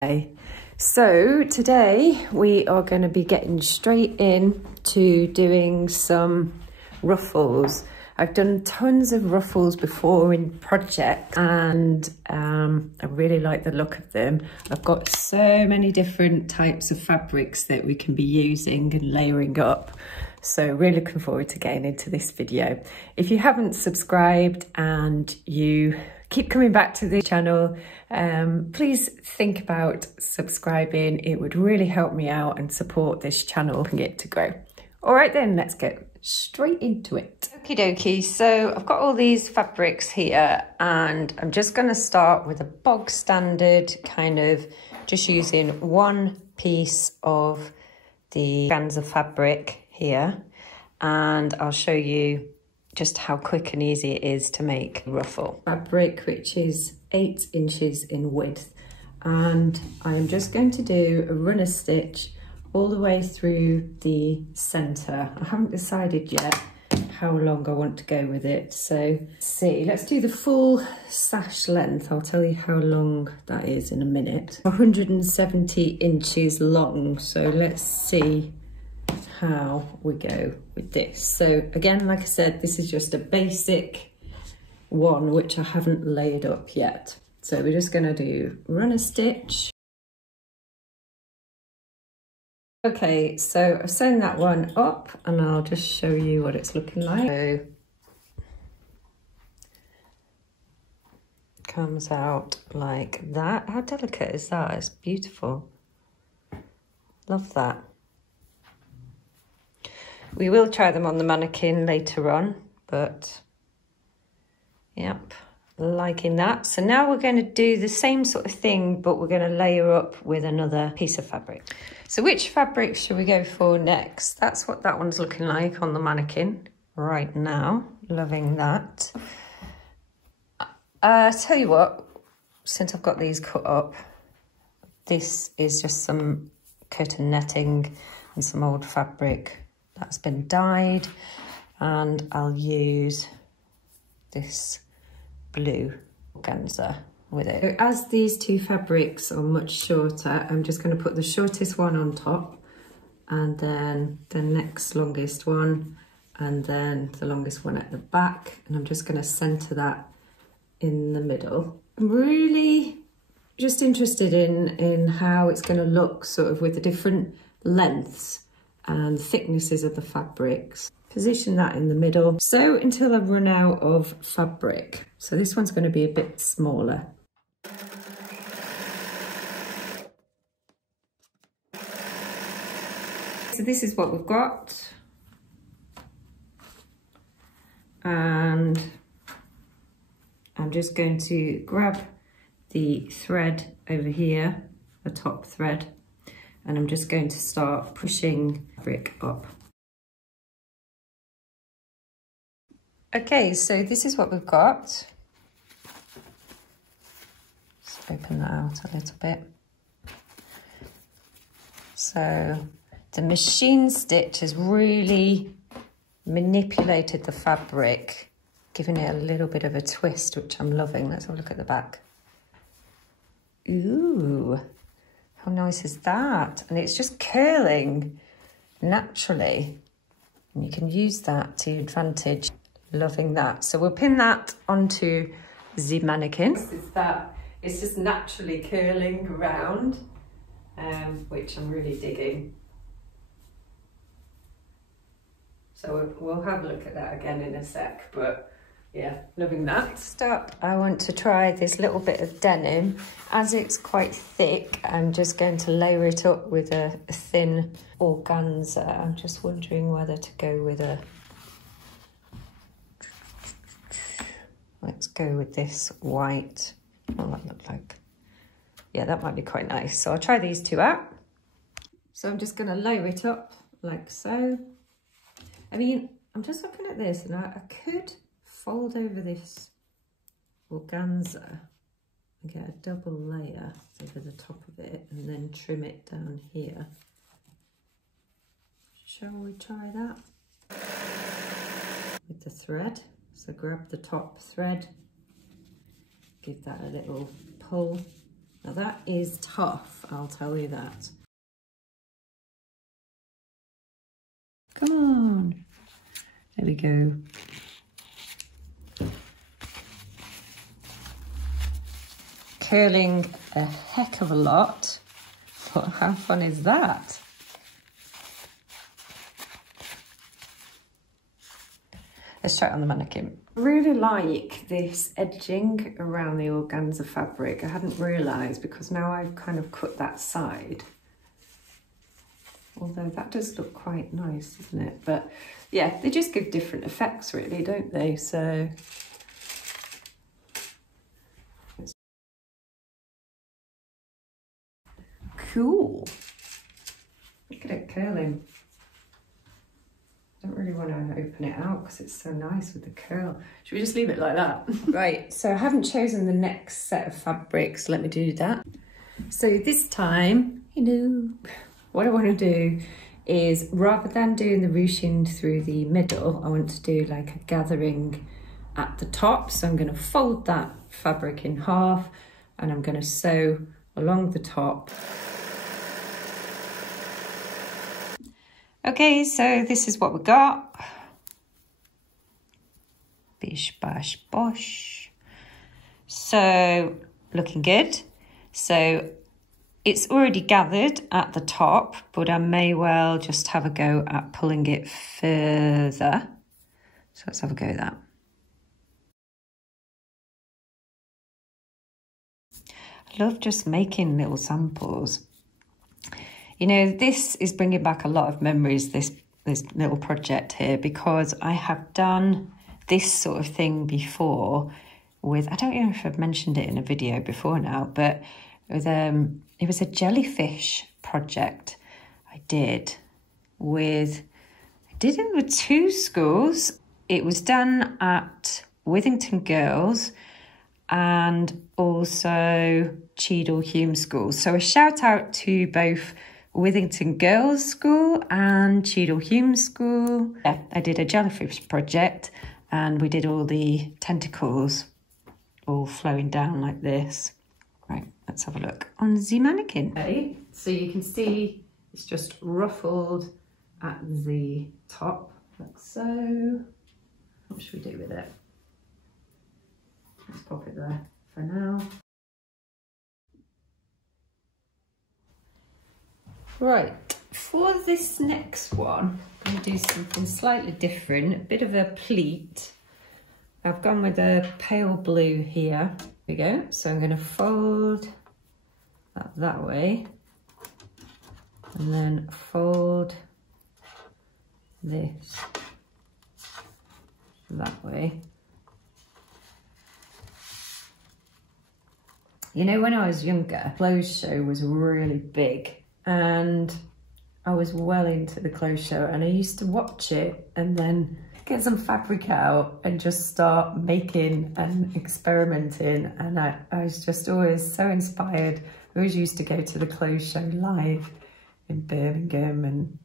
Okay, so today we are going to be getting straight in to doing some ruffles. I've done tons of ruffles before in projects and I really like the look of them. I've got so many different types of fabrics that we can be using and layering up. So really looking forward to getting into this video. If you haven't subscribed and you keep coming back to the channel, please think about subscribing. It would really help me out and support this channel and get to grow. All right then, let's get straight into it. Okie dokie, so I've got all these fabrics here and I'm just going to start with a bog standard kind of just using one piece of the organza fabric here, and I'll show you just how quick and easy it is to make ruffle. Fabric which is 8 inches in width, and I'm just going to do a runner stitch all the way through the center. I haven't decided yet how long I want to go with it, so let's do the full sash length. I'll tell you how long that is in a minute. 170 inches long, so let's see how we go with this. So again, like I said, this is just a basic one which I haven't laid up yet. So we're just going to do runner stitch. Okay, so I've sewn that one up and I'll just show you what it's looking like. So it comes out like that. How delicate is that? It's beautiful. Love that. We will try them on the mannequin later on, but yep, liking that. So now we're going to do the same sort of thing, but we're going to layer up with another piece of fabric. So which fabric should we go for next? That's what that one's looking like on the mannequin right now. Loving that. Tell you what, since I've got these cut up, this is just some curtain netting and some old fabric that's been dyed, and I'll use this blue organza with it. So as these two fabrics are much shorter, I'm just going to put the shortest one on top and then the next longest one and then the longest one at the back, and I'm just going to center that in the middle. I'm really just interested in how it's going to look sort of with the different lengths and thicknesses of the fabrics. Position that in the middle. So until I run out of fabric. So this one's going to be a bit smaller. So this is what we've got. And I'm just going to grab the thread over here, the top thread, and I'm just going to start pushing fabric up. Okay, so this is what we've got. Just open that out a little bit. So the machine stitch has really manipulated the fabric, giving it a little bit of a twist, which I'm loving. Let's have a look at the back. Ooh. How nice is that? And it's just curling naturally. And you can use that to your advantage. Loving that. So we'll pin that onto the mannequin. It's just naturally curling around, which I'm really digging. So we'll have a look at that again in a sec, but yeah, loving that. Next up, I want to try this little bit of denim. As it's quite thick, I'm just going to layer it up with a thin organza. I'm just wondering whether to go with a... Let's go with this white. What will that look like? Yeah, that might be quite nice. So I'll try these two out. So I'm just going to layer it up like so. I mean, I'm just looking at this and I could fold over this organza and get a double layer over the top of it and then trim it down here. Shall we try that? With the thread. So grab the top thread, give that a little pull Now that is tough, I'll tell you that. Come on. There we go. Curling a heck of a lot, but how fun is that? Let's try it on the mannequin. I really like this edging around the organza fabric. I hadn't realised because now I've kind of cut that side. Although that does look quite nice, doesn't it? But yeah, they just give different effects really, don't they? So cool. Look at it curling. I don't really want to open it out because it's so nice with the curl. Should we just leave it like that? Right, so I haven't chosen the next set of fabrics. Let me do that. So this time, you know, what I want to do is rather than doing the ruching through the middle, I want to do like a gathering at the top. So I'm going to fold that fabric in half and I'm going to sew along the top. Okay, so this is what we got. Bish, bash, bosh. So, looking good. So, it's already gathered at the top, but I may well just have a go at pulling it further. So, let's have a go at that. I love just making little samples. You know, this is bringing back a lot of memories, this little project here, because I have done this sort of thing before with, I don't know if I've mentioned it in a video before now, but with, it was a jellyfish project I did it with 2 schools. It was done at Withington Girls and also Cheadle Hume School. So a shout out to both Withington Girls School and Cheadle Hume School. Yeah, I did a jellyfish project and we did all the tentacles all flowing down like this. Right, let's have a look on the mannequin. Okay, so you can see it's just ruffled at the top, like so. What should we do with it? Let's pop it there for now. Right, for this next one, I'm going to do something slightly different, a bit of a pleat. I've gone with a pale blue here. There we go. So I'm going to fold that way and then fold this that way. You know, when I was younger, clothes show was really big. And I was well into the clothes show and I used to watch it and then get some fabric out and just start making and experimenting. And I was just always so inspired. I always used to go to the clothes show live in Birmingham and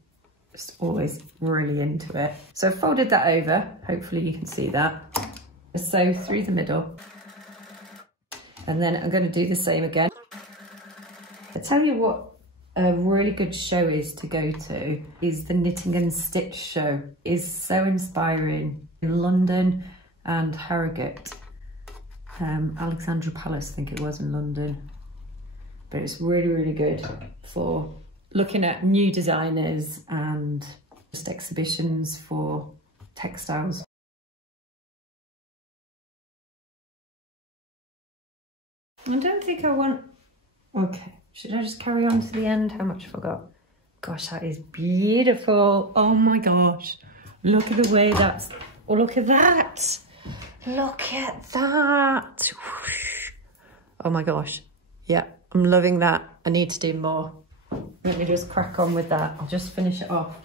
just always really into it. So I folded that over. Hopefully you can see that. Sew through the middle. And then I'm going to do the same again. I tell you what, a really good show is to go to is the Knitting and Stitch show. It is so inspiring in London and Harrogate. Alexandra Palace, I think it was in London. But it's really, really good for looking at new designers and just exhibitions for textiles. I don't think I want, okay. Should I just carry on to the end? How much have I got? Gosh, that is beautiful. Oh my gosh. Look at the way that's, oh, look at that. Look at that. Whoosh. Oh my gosh. Yeah, I'm loving that. I need to do more. Let me just crack on with that. I'll just finish it off.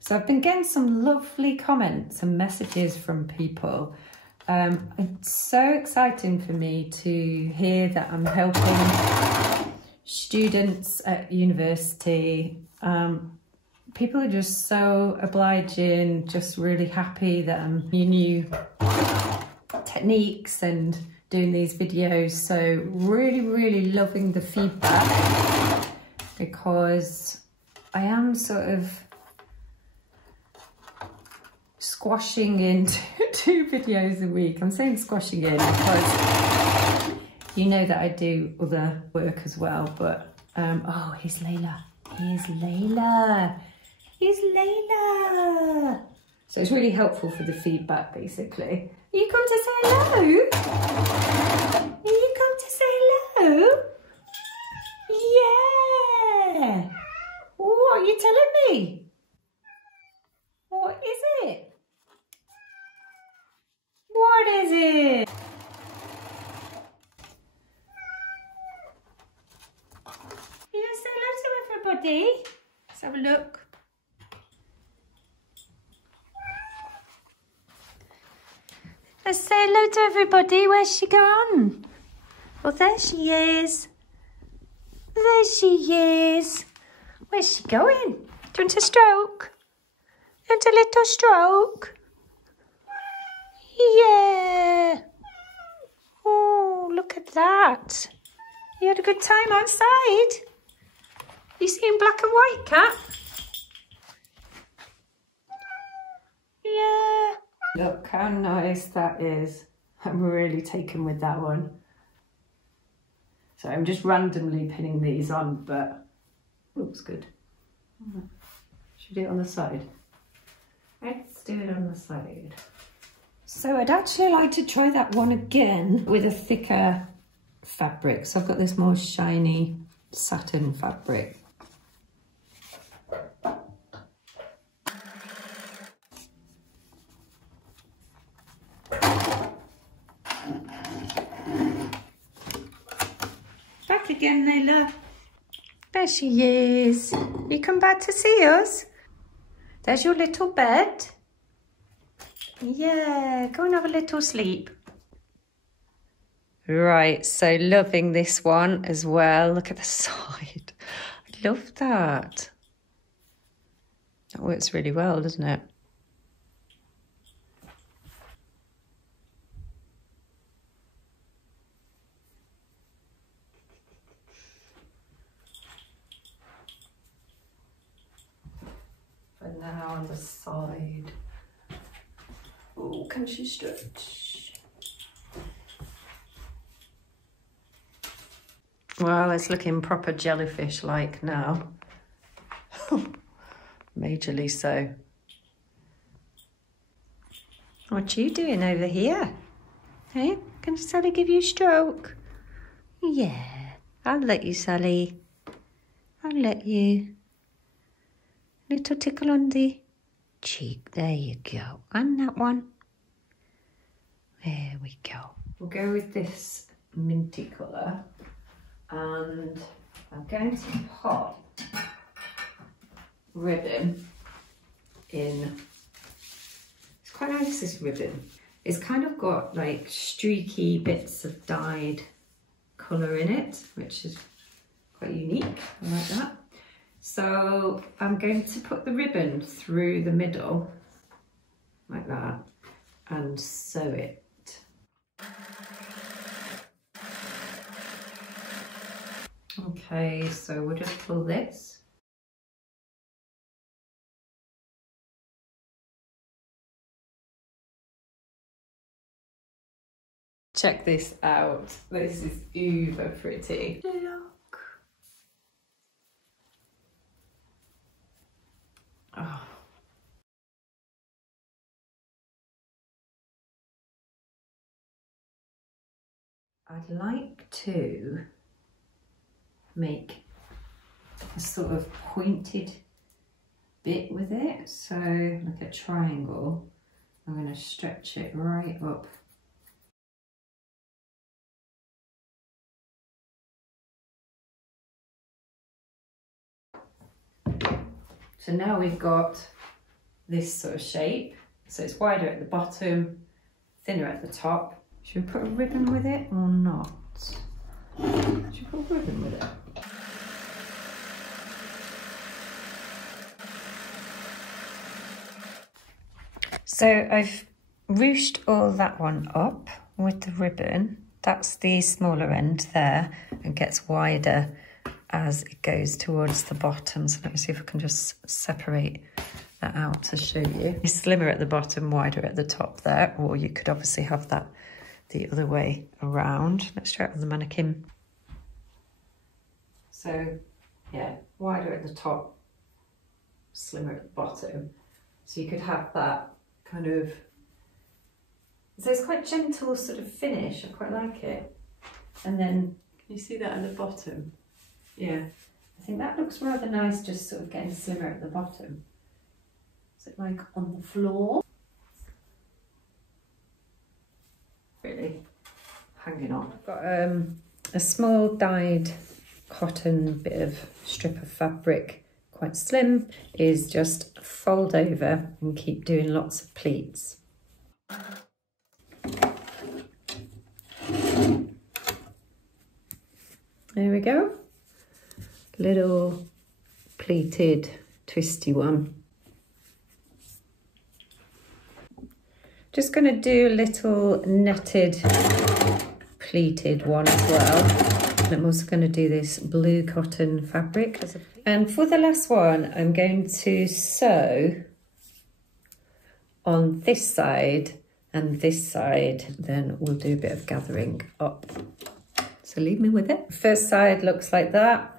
So I've been getting some lovely comments and messages from people. It's so exciting for me to hear that I'm helping students at university. People are just so obliging, just really happy that I'm new techniques and doing these videos, so really loving the feedback, because I am sort of squashing into 2 videos a week. I'm saying squashing in because you know that I do other work as well, but oh, here's Layla. Here's Layla. Here's Layla. So it's really helpful for the feedback, basically. You come to say hello? You come to say hello? Yeah. What are you telling me? What is it? What is it? You gonna say hello to everybody? Let's have a look. Let's say hello to everybody. Where's she gone? Oh, there she is. There she is. Where's she going? Do you want a stroke? You want a little stroke? Yeah. Oh, look at that. You had a good time outside? You seen black and white, cat? Yeah. Look how nice that is. I'm really taken with that one. So I'm just randomly pinning these on, but looks good. Should we do it on the side? Let's do it on the side. So I'd actually like to try that one again with a thicker fabric. So I've got this more shiny satin fabric. Back again, Layla. There she is. You come back to see us? There's your little bed. Yeah, go and have a little sleep. Right, so loving this one as well. Look at the side. I love that. That works really well, doesn't it? And now on the side. Oh, can she stretch? Well, it's looking proper jellyfish-like now. Majorly so. What are you doing over here? Hey, can Sally give you a stroke? Yeah, I'll let you, Sally. I'll let you. Little tickle on the cheek. There you go. And that one. There we go. We'll go with this minty colour. And I'm going to pop ribbon in. It's quite nice, this ribbon. It's kind of got like streaky bits of dyed colour in it, which is quite unique. I like that. So I'm going to put the ribbon through the middle like that and sew it. Okay, so we'll just pull this. Check this out. This is uber pretty. Look. Oh. I'd like to make a sort of pointed bit with it. So like a triangle. I'm going to stretch it right up. So now we've got this sort of shape. So it's wider at the bottom, thinner at the top. Should we put a ribbon with it or not? Should we put a ribbon with it? So I've ruched all that one up with the ribbon. That's the smaller end there and gets wider as it goes towards the bottom. So let me see if I can just separate that out to show you. It's slimmer at the bottom, wider at the top there, or you could obviously have that the other way around. Let's try it on the mannequin. So yeah, wider at the top, slimmer at the bottom. So you could have that kind of, so it's quite gentle sort of finish. I quite like it. And then, can you see that at the bottom? Yeah, I think that looks rather nice, just sort of getting slimmer at the bottom. Is it like on the floor? Really hanging on. I've got a small dyed cotton bit of strip of fabric, quite slim, is just fold over and keep doing lots of pleats. There we go. Little pleated twisty one. Just going to do a little netted pleated one as well. I'm also going to do this blue cotton fabric. And for the last one, I'm going to sew on this side and this side. Then we'll do a bit of gathering up. So leave me with it. First side looks like that.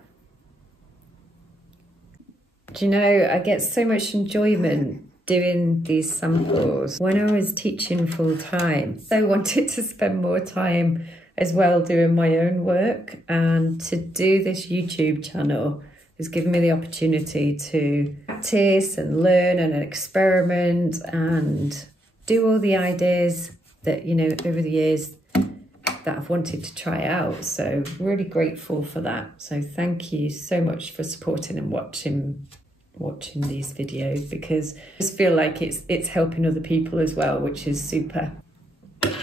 Do you know, I get so much enjoyment doing these samples. When I was teaching full time, I wanted to spend more time as well doing my own work, and to do this YouTube channel has given me the opportunity to practice and learn and experiment and do all the ideas that, you know, over the years that I've wanted to try out. So really grateful for that. So thank you so much for supporting and watching these videos, because I just feel like it's helping other people as well, which is super. Look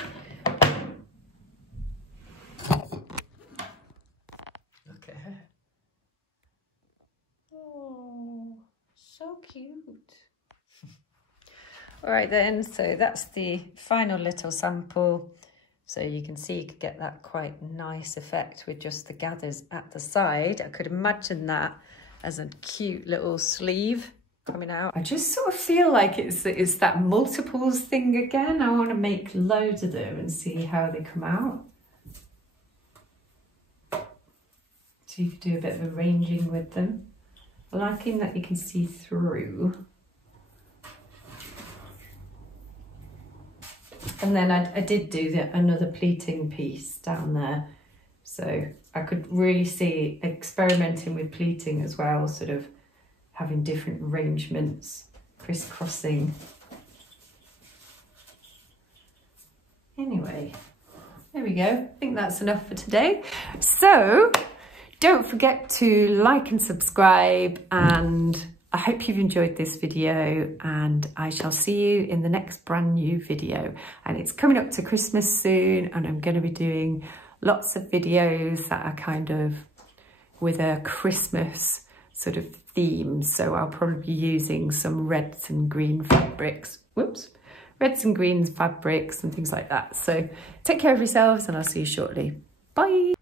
at her. Oh, so cute. All right then, so that's the final little sample. So you can see you could get that quite nice effect with just the gathers at the side. I could imagine that as a cute little sleeve coming out. I just sort of feel like it's that multiples thing again. I want to make loads of them and see how they come out. So you could do a bit of arranging with them. I like in that you can see through. And then I did do another pleating piece down there. So I could really see experimenting with pleating as well, sort of having different arrangements, crisscrossing. Anyway, there we go. I think that's enough for today. So don't forget to like and subscribe, and I hope you've enjoyed this video, and I shall see you in the next brand new video. And it's coming up to Christmas soon, and I'm going to be doing lots of videos that are kind of with a Christmas sort of theme. So I'll probably be using some reds and green fabrics. Whoops. Reds and greens fabrics and things like that. So take care of yourselves, and I'll see you shortly. Bye.